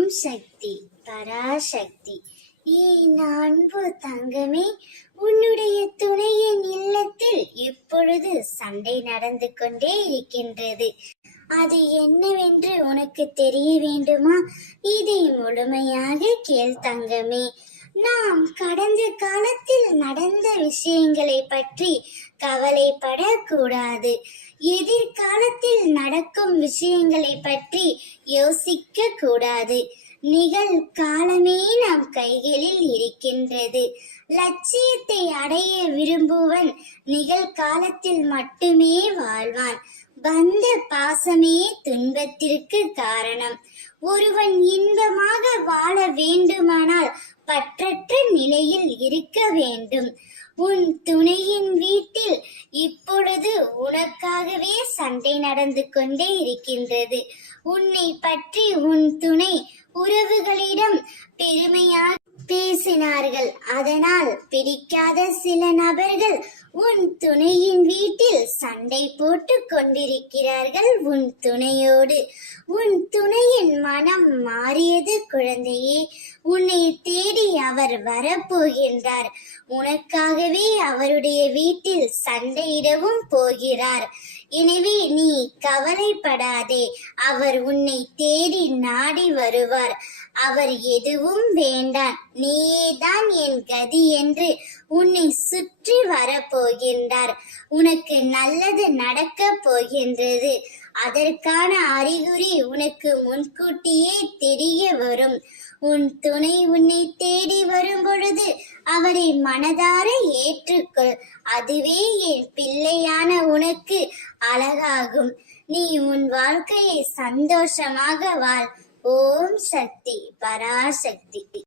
ஓம் சக்தி பராசக்தி. என் அன்பு தங்கமே, உன்னுடைய துணையின் இல்லத்தில் இப்பொழுது சண்டை நடந்து கொண்டே இருக்கின்றது. அது என்னவென்று உனக்கு தெரிய வேண்டுமா? இதை முழுமையாக கேள் தங்கமே. நாம் கடந்த காலத்தில் நடந்த விஷயங்களை பற்றி கவலைப்படக்கூடாது. எதிர்காலத்தில் நடக்கும் விஷயங்களை பற்றி யோசிக்க கூடாது. நிகழ்காலமே நம் கைகளில் இருக்கின்றது. லட்சியத்தை அடைய விரும்புவன் நிகழ்காலத்தில் மட்டுமே வாழ்வான். பந்த பாசமே துன்பத்திற்கு காரணம். ஒருவன் இன்பமாக வாழ வேண்டுமானால் பற்றற்ற நிலையில் இருக்க வேண்டும். உன் துணையின் வீட்டில் இப்பொழுது உனக்காகவே சண்டை நடந்து கொண்டே இருக்கின்றது. உன்னை பற்றி உன் துணை உறவுகளிடம் பெருமையாக பேசினார்கள். அதனால் பிடிக்காத சில நபர்கள் உன் துணையின் வீட்டில் சண்டை போட்டு கொண்டிருக்கிறார்கள் உன் துணையோடு. உன் துணையின் மனம் மாறியது குழந்தையே. உன்னை தேடி அவர் வரப்போகின்றார். உனக்காகவே அவருடைய வீட்டில் சண்டையிடவும் போகிறார். எனவே நீ கவலைப்படாதே. அவர் உன்னை தேடி நாடி வருவார். அவர் எதுவும் வேண்டாம், நீயேதான் என் கதி என்று உன்னை சுற்றி வரப்போகின்றார். உனக்கு நல்லது நடக்க போகின்றது. அதற்கான அறிகுறி உனக்கு முன்கூட்டியே தெரிய வரும். உன் துணை உன்னை தேடி வரும் பொழுது அவரை மனதார ஏற்றுக்கொள். அதுவே என் பிள்ளையான உனக்கு அழகாகும். நீ உன் வாழ்க்கையை சந்தோஷமாக வாழ். ஓம் சக்தி பராசக்தி.